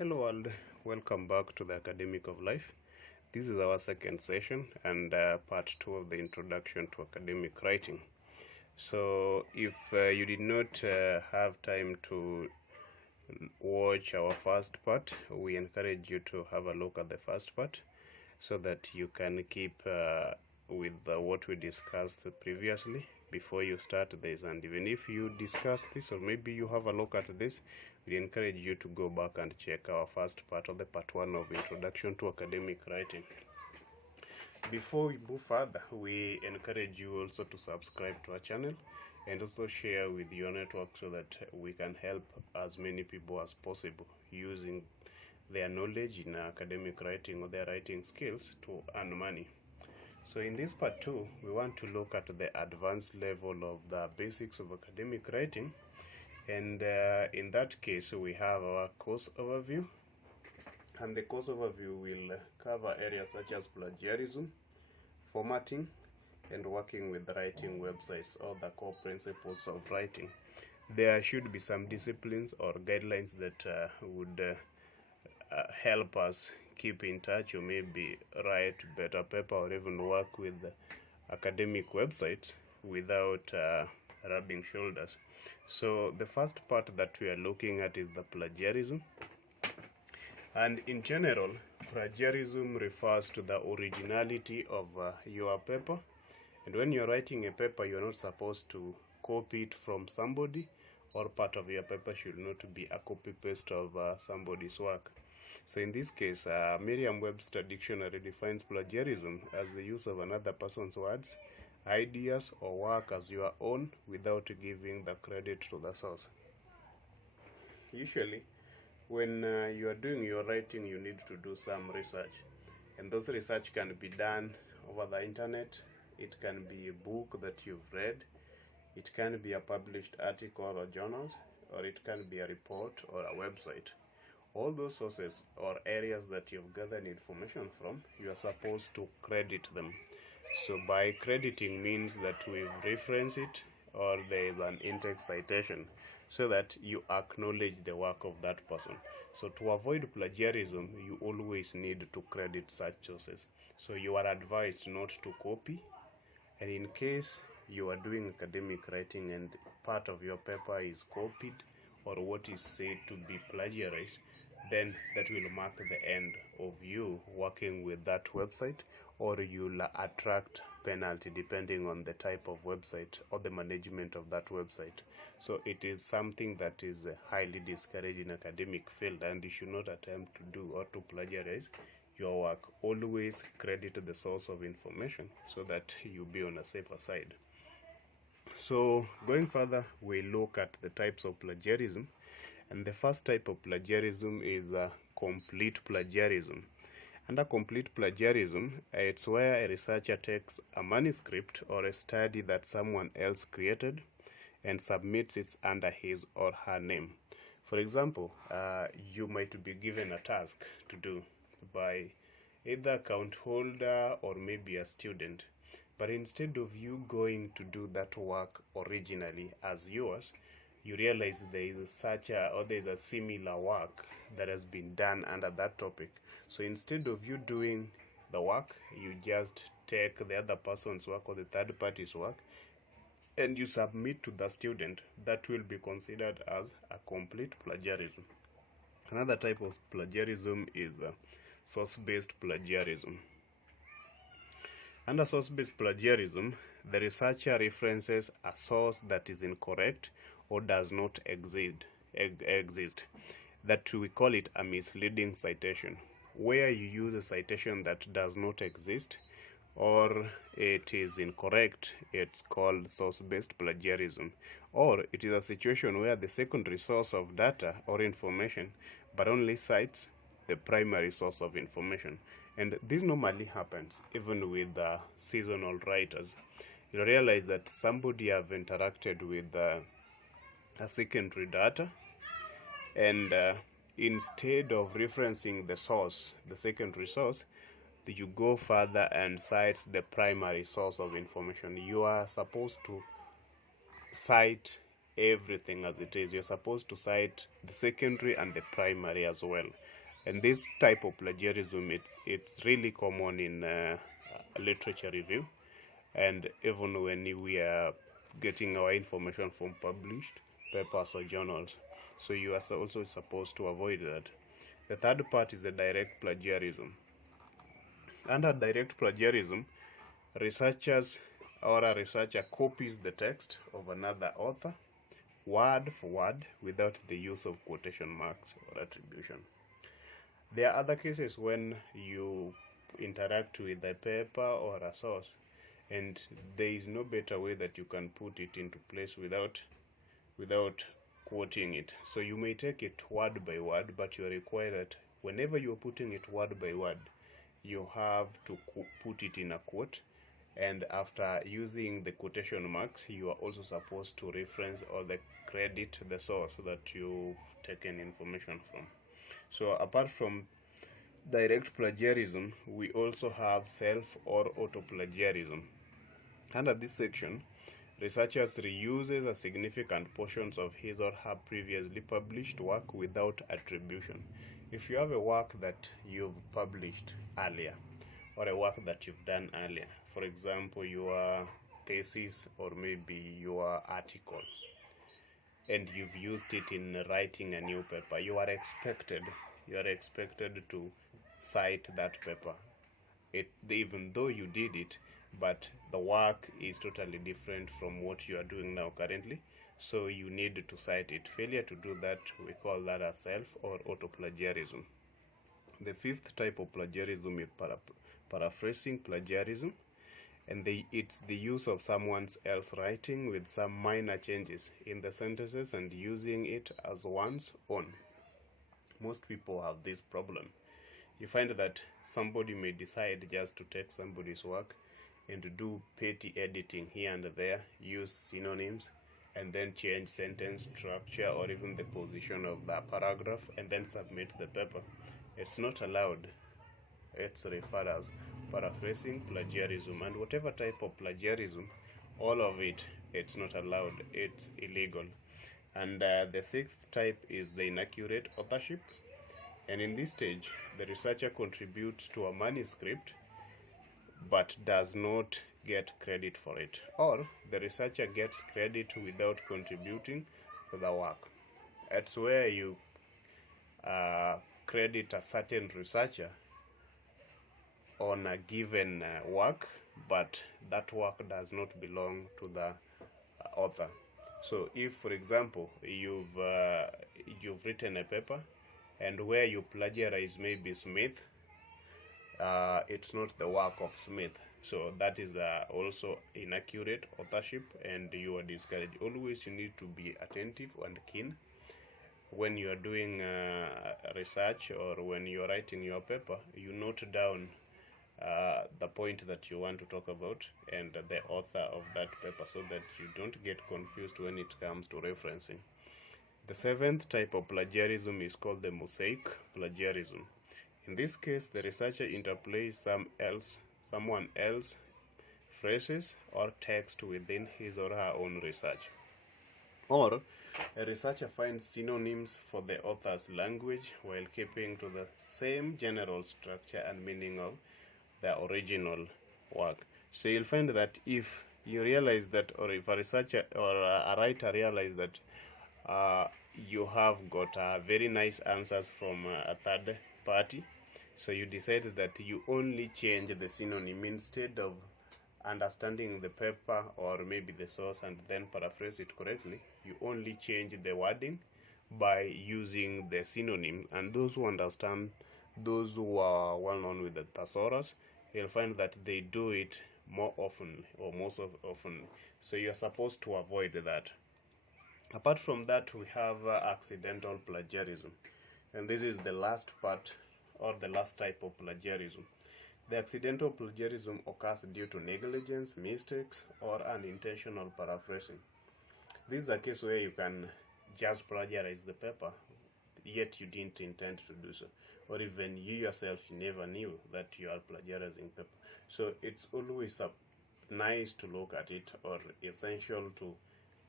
Hello world, welcome back to the Academic of Life. This is our second session and part 2 of the introduction to academic writing. So if you did not have time to watch our first part, we encourage you to have a look at the first part so that you can keep with what we discussed previously before you start this. And even if you discuss this or maybe you have a look at this, we encourage you to go back and check our first part of the part 1 of Introduction to Academic Writing. Before we move further, we encourage you also to subscribe to our channel and also share with your network so that we can help as many people as possible using their knowledge in academic writing or their writing skills to earn money. So in this part 2, we want to look at the advanced level of the basics of academic writing, and in that case we have our course overview, and the course overview will cover areas such as plagiarism, formatting, and working with writing websites, or the core principles of writing. There should be some disciplines or guidelines that would help us keep in touch or maybe write better paper or even work with academic websites without rubbing shoulders. So the first part that we are looking at is the plagiarism. And in general, plagiarism refers to the originality of your paper. And when you're writing a paper, you're not supposed to copy it from somebody, or part of your paper should not be a copy-paste of somebody's work. So in this case, Merriam-Webster Dictionary defines plagiarism as the use of another person's words, ideas, or work as your own without giving the credit to the source. Usually, when you are doing your writing, you need to do some research. And those research can be done over the internet. It can be a book that you've read. It can be a published article or journals, or it can be a report or a website. All those sources or areas that you've gathered information from, you are supposed to credit them. So by crediting means that we reference it or there is an in-text citation so that you acknowledge the work of that person. So to avoid plagiarism, you always need to credit such sources. So you are advised not to copy, and in case you are doing academic writing and part of your paper is copied or what is said to be plagiarized, then that will mark the end of you working with that website, or you'll attract penalty depending on the type of website or the management of that website. So it is something that is highly discouraged in academic field, and you should not attempt to do or to plagiarize your work. Always credit the source of information so that you be on a safer side. So going further, we look at the types of plagiarism. And the first type of plagiarism is complete plagiarism. Under complete plagiarism, it's where a researcher takes a manuscript or a study that someone else created and submits it under his or her name. For example, you might be given a task to do by either account holder or maybe a student. But instead of you going to do that work originally as yours, you realize there is a similar work that has been done under that topic. So instead of you doing the work, you just take the other person's work or the third party's work and you submit to the student. That will be considered as a complete plagiarism. Another type of plagiarism is source-based plagiarism. Under source-based plagiarism, the researcher references a source that is incorrect or does not exist. That we call it a misleading citation, where you use a citation that does not exist or it is incorrect. It's called source-based plagiarism. Or it is a situation where the secondary source of data or information but only cites the primary source of information. And this normally happens even with seasonal writers. You realize that somebody have interacted with a secondary data, and instead of referencing the source, the secondary source, you go further and cite the primary source of information. You are supposed to cite everything as it is. You're supposed to cite the secondary and the primary as well. And this type of plagiarism, it's really common in literature review, and even when we are getting our information from published papers or journals. So you are also supposed to avoid that. The third part is the direct plagiarism. Under direct plagiarism, a researcher copies the text of another author word for word without the use of quotation marks or attribution. There are other cases when you interact with a paper or a source, and there is no better way that you can put it into place without quoting it. So you may take it word by word, but you are required that whenever you are putting it word by word, you have to put it in a quote, and after using the quotation marks, you are also supposed to reference or credit the source that you've taken information from. So apart from direct plagiarism, we also have self or auto-plagiarism. Under this section, researchers reuses a significant portions of his or her previously published work without attribution. If you have a work that you've published earlier, or a work that you've done earlier, for example, your thesis or maybe your article, and you've used it in writing a new paper, you are expected to cite that paper, even though you did it, but the work is totally different from what you are doing now currently, so you need to cite it. Failure to do that, we call that a self or auto-plagiarism. The fifth type of plagiarism is paraphrasing plagiarism, and it's the use of someone else's writing with some minor changes in the sentences and using it as one's own. Most people have this problem. You find that somebody may decide just to take somebody's work and to do petty editing here and there, use synonyms, and then change sentence structure or even the position of the paragraph, and then submit the paper. It's not allowed. It's referred as paraphrasing plagiarism, and whatever type of plagiarism, all of it, it's not allowed. It's illegal. And the sixth type is the inaccurate authorship. And in this stage, the researcher contributes to a manuscript but does not get credit for it, or the researcher gets credit without contributing to the work. It's where you credit a certain researcher on a given work, but that work does not belong to the author. So if, for example, you've written a paper, and where you plagiarize maybe Smith, it's not the work of Smith. So that is also inaccurate authorship, and you are discouraged. Always you need to be attentive and keen when you are doing research, or when you are writing your paper. You note down the point that you want to talk about and the author of that paper, so that you don't get confused when it comes to referencing. The seventh type of plagiarism is called the mosaic plagiarism. In this case, the researcher interplays someone else's phrases or text within his or her own research. Or a researcher finds synonyms for the author's language while keeping to the same general structure and meaning of the original work. So you'll find that if you realize that, or if a researcher or a writer realizes that you have got very nice answers from a third party, so you decided that you only change the synonym instead of understanding the paper or maybe the source and then paraphrase it correctly. You only change the wording by using the synonym, and those who understand, those who are well known with the thesaurus, you'll find that they do it more often, or most often. So you're supposed to avoid that. Apart from that, we have accidental plagiarism, and this is the last part, or the last type of plagiarism. The accidental plagiarism occurs due to negligence, mistakes, or unintentional paraphrasing. This is a case where you can just plagiarize the paper, yet you didn't intend to do so, or even you yourself never knew that you are plagiarizing paper. So it's always nice to look at it, or essential to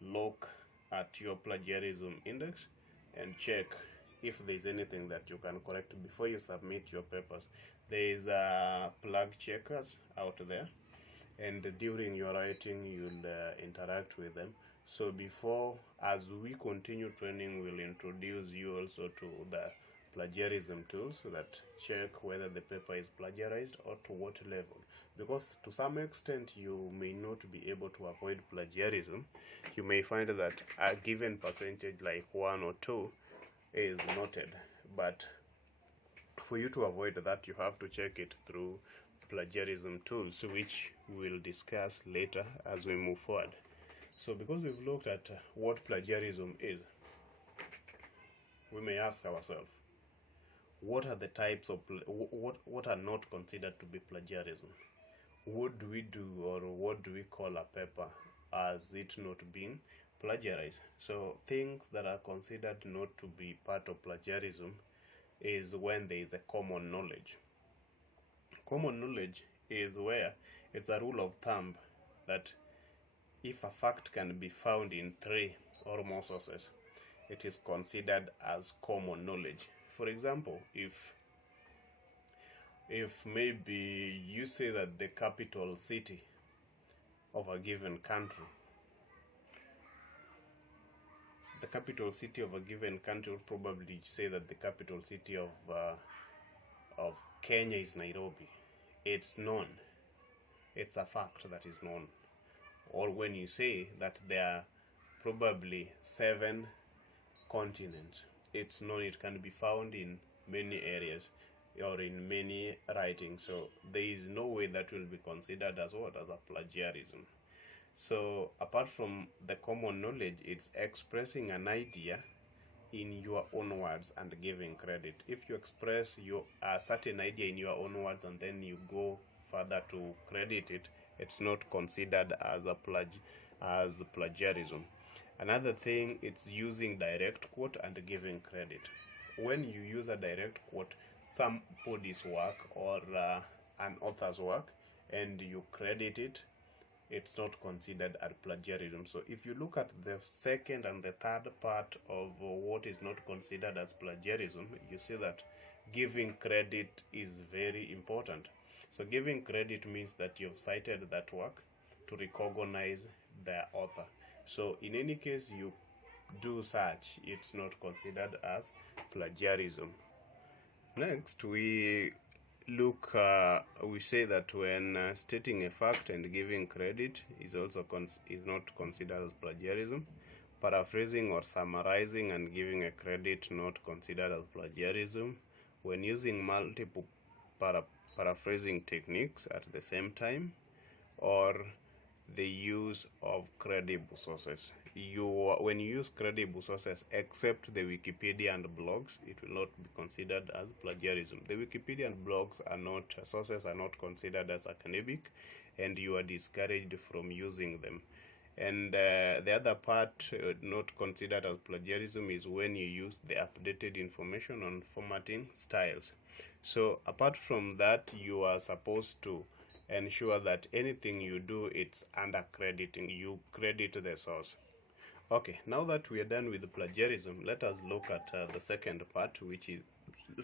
look at your plagiarism index and check if there's anything that you can correct before you submit your papers. There is plug checkers out there, and during your writing you'll interact with them. So before, as we continue training, we'll introduce you also to the plagiarism tools that check whether the paper is plagiarized or to what level, because to some extent you may not be able to avoid plagiarism. You may find that a given percentage like 1 or 2 is noted, but for you to avoid that, you have to check it through plagiarism tools, which we'll discuss later as we move forward. So because we've looked at what plagiarism is, we may ask ourselves, what are the types of what are not considered to be plagiarism? What do we do, or what do we call a paper as it not being plagiarized? So things that are considered not to be part of plagiarism is when there is a common knowledge. Common knowledge is where it's a rule of thumb that if a fact can be found in 3 or more sources, it is considered as common knowledge. For example, if maybe you say that the capital city of a given country, the capital city of a given country would probably say that the capital city of Kenya is Nairobi. It's known. It's a fact that is known. Or when you say that there are probably 7 continents, it's known. It can be found in many areas or in many writings. So there is no way that will be considered as what? As a plagiarism. So apart from the common knowledge, it's expressing an idea in your own words and giving credit. If you express a certain idea in your own words and then you go further to credit it, it's not considered as plagiarism. Another thing, it's using direct quote and giving credit. When you use a direct quote, somebody's work or an author's work, and you credit it, it's not considered as plagiarism. So if you look at the second and the third part of what is not considered as plagiarism, you see that giving credit is very important. So giving credit means that you've cited that work to recognize the author. So in any case you do such, it's not considered as plagiarism. Next, we say that when stating a fact and giving credit is also is not considered as plagiarism. Paraphrasing or summarizing and giving a credit not considered as plagiarism. When using multiple paraphrasing techniques at the same time, or the use of credible sources. When you use credible sources except the Wikipedia and blogs, it will not be considered as plagiarism. The Wikipedia and blogs sources are not considered as academic, and you are discouraged from using them. And the other part not considered as plagiarism is when you use the updated information on formatting styles. So apart from that, you are supposed to ensure that anything you do, it's under crediting. You credit the source. Okay, now that we are done with the plagiarism, let us look at the second part, which is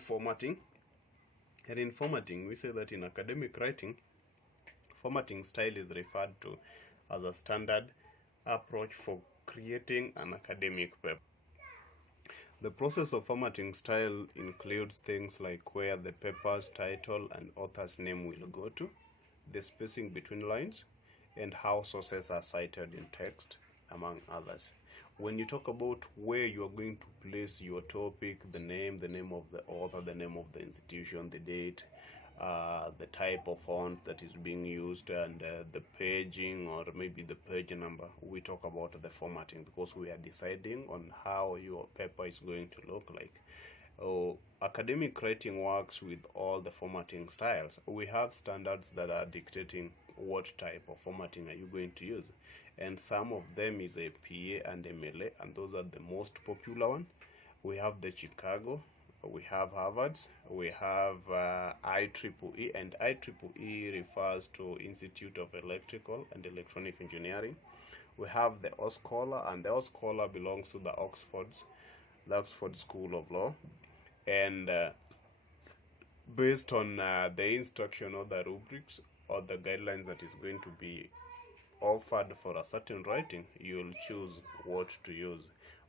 formatting. And in formatting, we say that in academic writing, formatting style is referred to as a standard approach for creating an academic paper. The process of formatting style includes things like where the paper's title and author's name will go to, the spacing between lines, and how sources are cited in text, among others. When you talk about where you are going to place your topic, the name of the author, the name of the institution, the date, the type of font that is being used, and the paging or maybe the page number, we talk about the formatting, because we are deciding on how your paper is going to look like. Academic writing works with all the formatting styles. We have standards that are dictating what type of formatting are you going to use, and some of them is APA and MLA, and those are the most popular one. We have the Chicago, we have Harvard's, we have IEEE, and IEEE refers to Institute of Electrical and Electronic Engineering. we have the O Scholar, and the O Scholar belongs to the Oxford School of Law, and based on the instruction or the rubrics or the guidelines that is going to be offered for a certain writing, you'll choose what to use.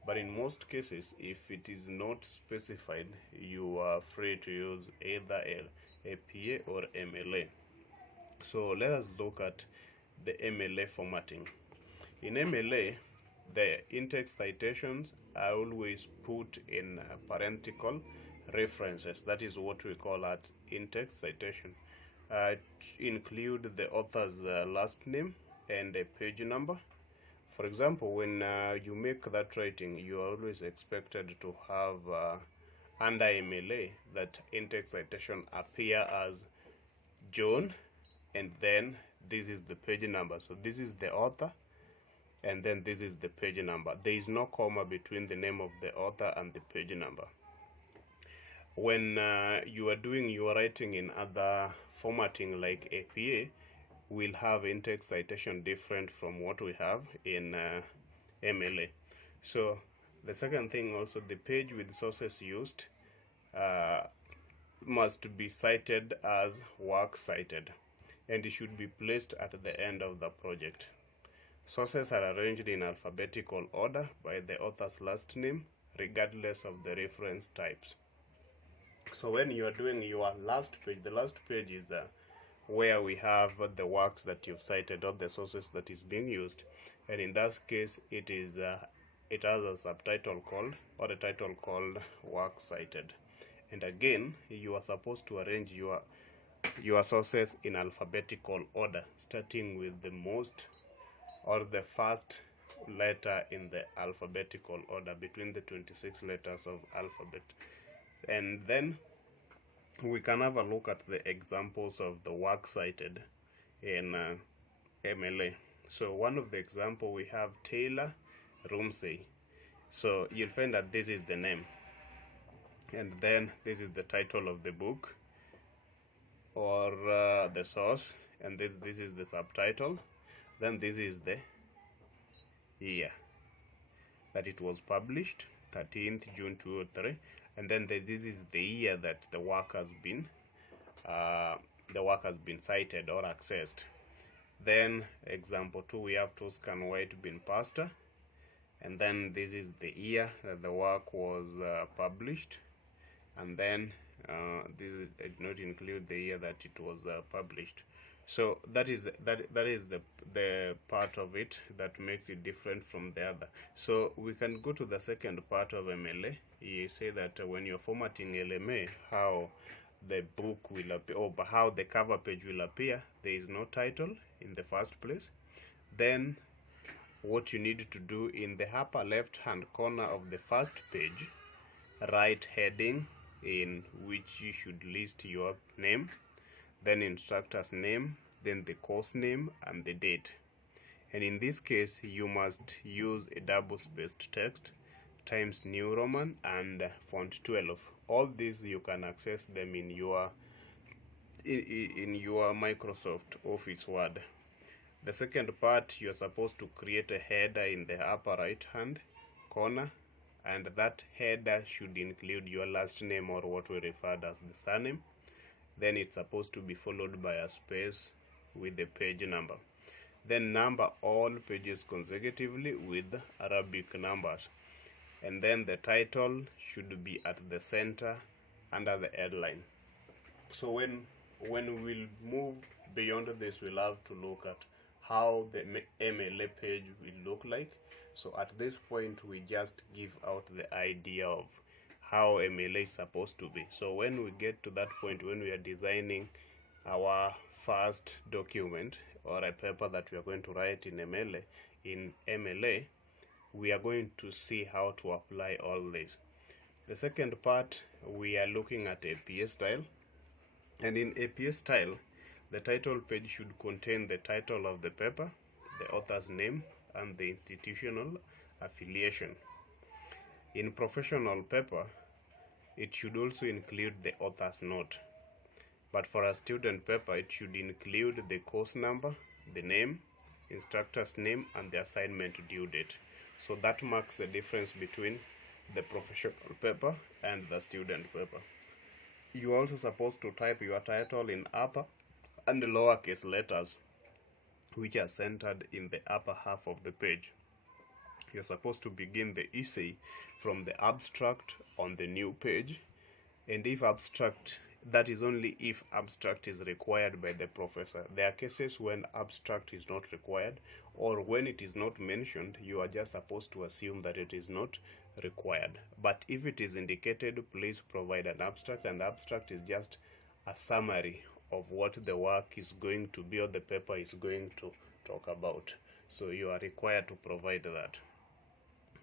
But in most cases, if it is not specified, you are free to use either APA or MLA. So let us look at the MLA formatting. In MLA, the in-text citations are always put in parenthetical references. That is what we call at in-text citation. Include the author's last name and a page number. For example, when you make that writing, you are always expected to have under MLA that in-text citation appear as John, and then this is the page number. So this is the author, and then this is the page number. There is no comma between the name of the author and the page number. When you are doing your writing in other formatting like APA, we'll have in-text citation different from what we have in MLA. So the second thing also, the page with sources used must be cited as works cited, and it should be placed at the end of the project. Sources are arranged in alphabetical order by the author's last name, regardless of the reference types. So when you are doing your last page, the last page is where we have the works that you've cited or the sources that is being used, and in that case it has a subtitle called, or a title called, works cited. And again, you are supposed to arrange your sources in alphabetical order, starting with the most or the first letter in the alphabetical order between the 26 letters of alphabet. And then we can have a look at the examples of the work cited in MLA. So one of the example, we have Taylor Rumsey. So you'll find that this is the name, and then this is the title of the book or the source, and this is the subtitle. Then this is the year that it was published, 13th June 2003, and then this is the year that the work has been cited or accessed. Then example 2, we have Toscan White being pastor, and then this is the year that the work was published, and then this did not include the year that it was published. So that is the part of it that makes it different from the other. So we can go to the second part of MLA. You say that when you're formatting LMA, how the book will appear, or how the cover page will appear. There is no title in the first place. Then what you need to do, in the upper left hand corner of the first page, write heading in which you should list your name, then instructor's name, then the course name and the date. And in this case, you must use a double-spaced text, Times New Roman and font 12. All these you can access them in your Microsoft Office Word. The second part, you're supposed to create a header in the upper right hand corner, and that header should include your last name, or what we refer as the surname. Then it's supposed to be followed by a space with the page number. Then number all pages consecutively with Arabic numbers. And then the title should be at the center under the headline. So when we'll move beyond this, we'll have to look at how the MLA page will look like. So at this point, we just give out the idea of how MLA is supposed to be. So when we get to that point, when we are designing our first document or a paper that we are going to write in MLA, we are going to see how to apply all this. The second part, we are looking at APA style, and in APA style, the title page should contain the title of the paper, the author's name, and the institutional affiliation. In professional paper, it should also include the author's note. But for a student paper, it should include the course number, the name, instructor's name, and the assignment due date. So that marks the difference between the professional paper and the student paper. You are also supposed to type your title in upper and lowercase letters, which are centered in the upper half of the page. You're supposed to begin the essay from the abstract on the new page, and if abstract, that is only if abstract is required by the professor. There are cases when abstract is not required, or when it is not mentioned, you are just supposed to assume that it is not required. But if it is indicated, please provide an abstract, and abstract is just a summary of what the work is going to be or the paper is going to talk about. So you are required to provide that.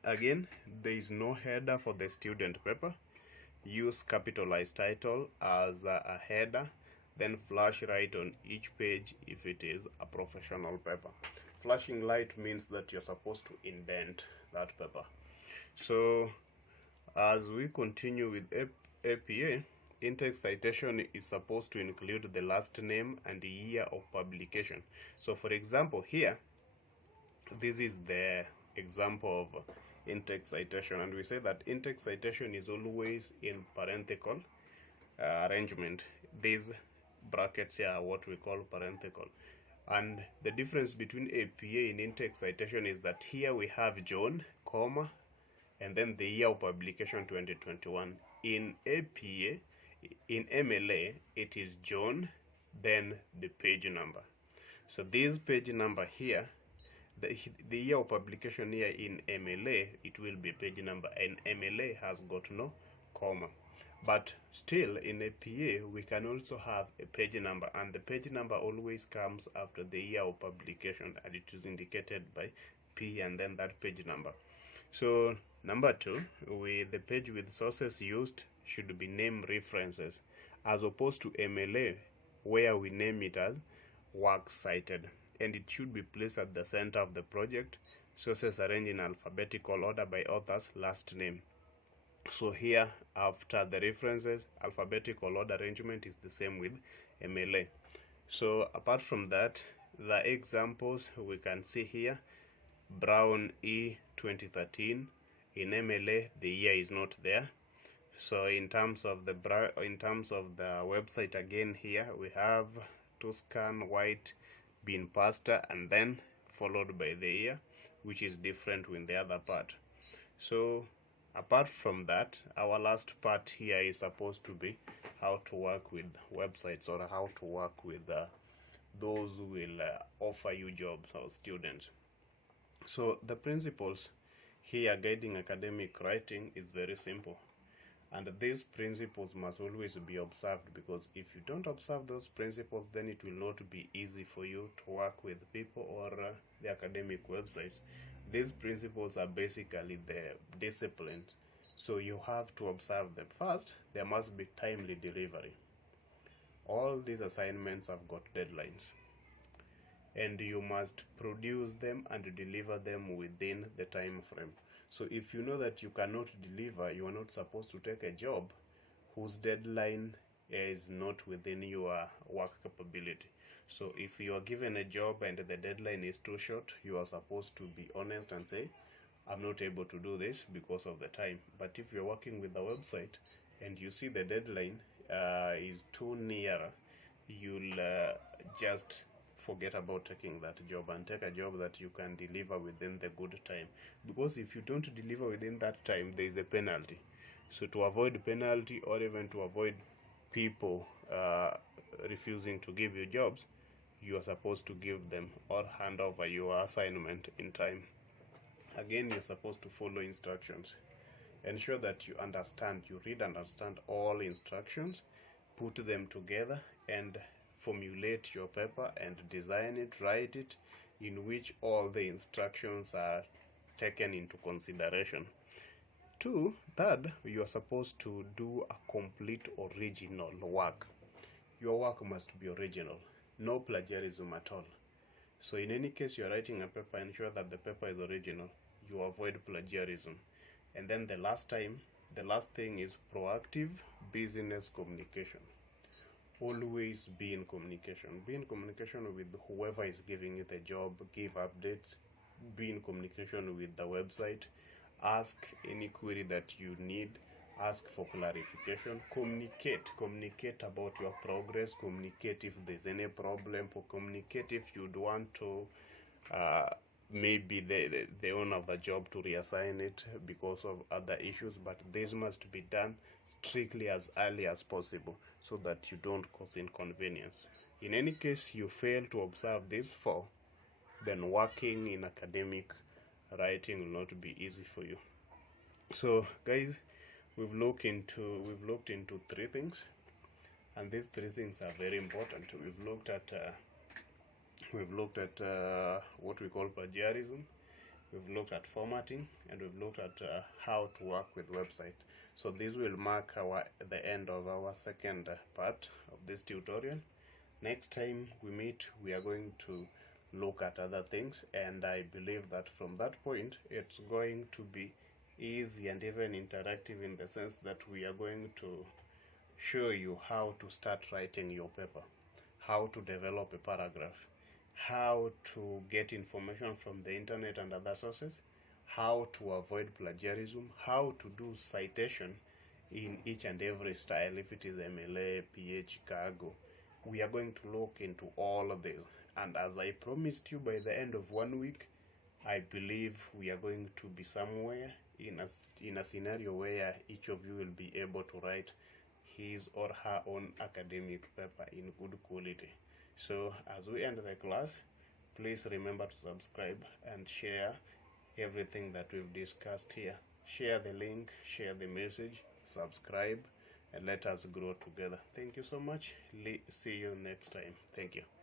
Again, there is no header for the student paper. Use capitalized title as a header, then flash right on each page if it is a professional paper. Flashing light means that you're supposed to indent that paper. So as we continue with APA, in-text citation is supposed to include the last name and the year of publication. So for example, here, this is the example of in-text citation, and we say that in-text citation is always in parenthetical arrangement. These brackets here are what we call parenthetical. And the difference between APA and in-text citation is that here we have John, comma, and then the year of publication 2021. In APA, in MLA, it is John, then the page number. So this page number here, the year of publication here in MLA, it will be page number, and MLA has got no comma. But still in APA, we can also have a page number, and the page number always comes after the year of publication, and it is indicated by P and then that page number. So number 2, the page with sources used should be name references, as opposed to MLA, where we name it as work cited, and it should be placed at the center of the project. Sources arranged in alphabetical order by author's last name. So here, after the references, alphabetical order arrangement is the same with MLA. So apart from that, the examples we can see here, Brown E 2013. In MLA, the year is not there. So in terms of the website, again here we have Tuscan White being pasta and then followed by the year, which is different with the other part. So apart from that, our last part here is supposed to be how to work with websites, or how to work with those who will offer you jobs or students. So the principles here guiding academic writing is very simple, and these principles must always be observed, because if you don't observe those principles, then it will not be easy for you to work with people or the academic websites. These principles are basically the disciplines, so you have to observe them. First, there must be timely delivery. All these assignments have got deadlines, and you must produce them and deliver them within the time frame. So if you know that you cannot deliver, you are not supposed to take a job whose deadline is not within your work capability. So if you are given a job and the deadline is too short, you are supposed to be honest and say, I'm not able to do this because of the time. But if you're working with a website and you see the deadline is too near, you'll just forget about taking that job and take a job that you can deliver within the good time. Because if you don't deliver within that time, there is a penalty. So to avoid penalty, or even to avoid people refusing to give you jobs, you are supposed to give them or hand over your assignment in time. Again, you're supposed to follow instructions. Ensure that you read and understand all instructions, put them together, and formulate your paper and design it, write it, in which all the instructions are taken into consideration. Third, you are supposed to do a complete original work. Your work must be original, no plagiarism at all. So in any case you are writing a paper, ensure that the paper is original. You avoid plagiarism. And then the last thing is proactive business communication. always be in communication. Be in communication with whoever is giving you the job, give updates, be in communication with the website, ask any query that you need, ask for clarification, communicate about your progress, communicate if there's any problem, or communicate if you'd want to maybe the owner of the job to reassign it because of other issues, but this must be done strictly as early as possible so that you don't cause inconvenience. In any case you fail to observe these four, then working in academic writing will not be easy for you. So guys, we've looked into three things, and these three things are very important. We've looked at what we call plagiarism, we've looked at formatting, and we've looked at how to work with website. So this will mark the end of our second part of this tutorial. Next time we meet, we are going to look at other things, and I believe that from that point it's going to be easy and even interactive, in the sense that we are going to show you how to start writing your paper, how to develop a paragraph, how to get information from the internet and other sources, how to avoid plagiarism, how to do citation in each and every style, if it is MLA, PH, cargo. We are going to look into all of this, and as I promised you, by the end of 1 week, I believe we are going to be somewhere in a scenario where each of you will be able to write his or her own academic paper in good quality. So as we end the class, please remember to subscribe and share everything that we've discussed here. Share the link, share the message, subscribe, and let us grow together. Thank you so much. See you next time. Thank you.